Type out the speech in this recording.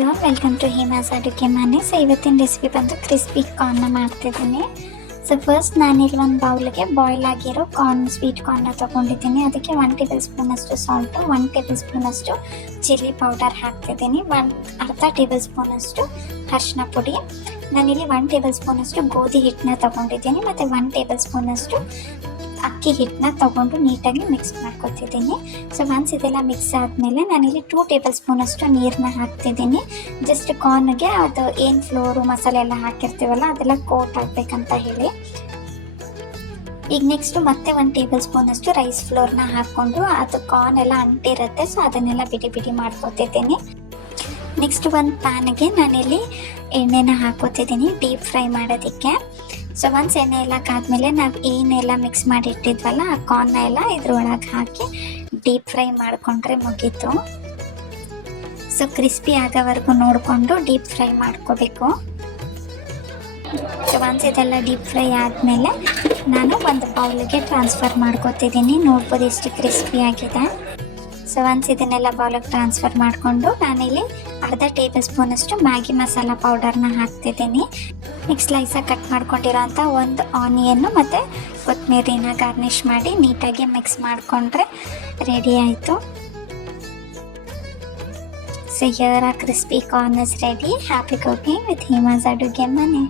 Your welcome to Hema's ಅಡುಗೆ ಮನೆ. So ಇವತ್ತಿನ ರೆಸಿಪಿ ಬಂದು ಕ್ರಿಸ್ಪಿ ಕಾರ್ನ ಮಾಡ್ತಿದ್ದೀನಿ. ಸೊ ಫಸ್ಟ್ ನಾನಿಲ್ಲಿ ಒಂದು ಬೌಲ್ಗೆ ಬಾಯ್ಲ್ ಆಗಿರೋ ಸ್ವೀಟ್ ಕಾರ್ನ ತೊಗೊಂಡಿದ್ದೀನಿ. ಅದಕ್ಕೆ 1 ಟೇಬಲ್ ಸ್ಪೂನಷ್ಟು ಸಾಲ್ಟು, 1 ಟೇಬಲ್ ಸ್ಪೂನಷ್ಟು ಚಿಲ್ಲಿ ಪೌಡರ್ ಹಾಕ್ತಿದ್ದೀನಿ, ಅರ್ಧ ಟೇಬಲ್ ಸ್ಪೂನಷ್ಟು ಅರಿಶಿನ ಪುಡಿ. ನಾನಿಲ್ಲಿ 1 ಟೇಬಲ್ ಸ್ಪೂನಷ್ಟು ಗೋಧಿ ಹಿಟ್ಟನ್ನ ತೊಗೊಂಡಿದ್ದೀನಿ ಮತ್ತು 1 ಟೇಬಲ್ ಸ್ಪೂನಷ್ಟು ಅಕ್ಕಿ ಹಿಟ್ಟನ್ನ ತೊಗೊಂಡು ನೀಟಾಗಿ ಮಿಕ್ಸ್ ಮಾಡ್ಕೊತಿದ್ದೀನಿ. ಸೊ ಒನ್ಸ್ ಇದೆಲ್ಲ ಮಿಕ್ಸ್ ಆದಮೇಲೆ ನಾನಿಲ್ಲಿ 2 ಟೇಬಲ್ ಸ್ಪೂನಷ್ಟು ನೀರನ್ನ ಹಾಕ್ತಿದ್ದೀನಿ. ಜಸ್ಟ್ ಕಾರ್ನ್ಗೆ ಅದು ಏನು ಫ್ಲೋರು ಮಸಾಲೆ ಎಲ್ಲ ಹಾಕಿರ್ತೀವಲ್ಲ ಅದೆಲ್ಲ ಕೋಟ್ ಆಗಬೇಕಂತ ಹೇಳಿ. ಈಗ ನೆಕ್ಸ್ಟು ಮತ್ತೆ 1 ಟೇಬಲ್ ಸ್ಪೂನಷ್ಟು ರೈಸ್ ಫ್ಲೋರ್ನ ಹಾಕ್ಕೊಂಡು ಅದು ಕಾರ್ನ್ ಎಲ್ಲ ಅಂಟಿರುತ್ತೆ. ಸೊ ಅದನ್ನೆಲ್ಲ ಬಿಡಿ ಬಿಡಿ ಮಾಡ್ಕೊತಿದ್ದೀನಿ. ನೆಕ್ಸ್ಟ್ ಒಂದು ಪ್ಯಾನ್ಗೆ ನಾನಿಲ್ಲಿ ಎಣ್ಣೆನ ಹಾಕೋತಿದ್ದೀನಿ ಡೀಪ್ ಫ್ರೈ ಮಾಡೋದಕ್ಕೆ. ಸೊ ಒನ್ಸ್ ಎಣ್ಣೆ ಎಲ್ಲ ಕಾದ್ಮೇಲೆ ನಾವು ಏನೆಲ್ಲ ಮಿಕ್ಸ್ ಮಾಡಿ ಇಟ್ಟಿದ್ವಲ್ಲ ಆ ಕಾರ್ನ ಎಲ್ಲ ಇದ್ರೊಳಗೆ ಹಾಕಿ ಡೀಪ್ ಫ್ರೈ ಮಾಡಿಕೊಂಡ್ರೆ ಮುಗೀತು. ಸೊ ಕ್ರಿಸ್ಪಿ ಆಗೋವರೆಗೂ ನೋಡಿಕೊಂಡು ಡೀಪ್ ಫ್ರೈ ಮಾಡ್ಕೋಬೇಕು. ಸೊ ಒನ್ಸ್ ಇದೆಲ್ಲ ಡೀಪ್ ಫ್ರೈ ಆದಮೇಲೆ ನಾನು ಒಂದು ಬೌಲಿಗೆ ಟ್ರಾನ್ಸ್ಫರ್ ಮಾಡ್ಕೋತಿದ್ದೀನಿ. ನೋಡ್ಬೋದು ಎಷ್ಟು ಕ್ರಿಸ್ಪಿ ಆಗಿದೆ. ಸೊ ಒನ್ಸ್ ಇದನ್ನೆಲ್ಲ ಬೌಲಿಗೆ ಟ್ರಾನ್ಸ್ಫರ್ ಮಾಡಿಕೊಂಡು ನಾನಿಲ್ಲಿ ಅರ್ಧ ಟೇಬಲ್ ಸ್ಪೂನಷ್ಟು ಮ್ಯಾಗಿ ಮಸಾಲ ಪೌಡರ್ನ ಹಾಕ್ತಿದ್ದೀನಿ. ನೆಕ್ಸ್ಟ್ ಸ್ಲೈಸಾಗಿ ಕಟ್ ಮಾಡ್ಕೊಂಡಿರೋಂಥ ಒಂದು ಆನಿಯನ್ನು ಮತ್ತು ಕೊತ್ತಂಬರಿನ ಗಾರ್ನಿಷ್ ಮಾಡಿ ನೀಟಾಗಿ ಮಿಕ್ಸ್ ಮಾಡಿಕೊಂಡ್ರೆ ರೆಡಿ ಆಯಿತು. ಸೊ ಹಿಯರ್ ಆ crispy corn is ready. Happy cooking with Hema's ಅಡುಗೆ ಮನೆ.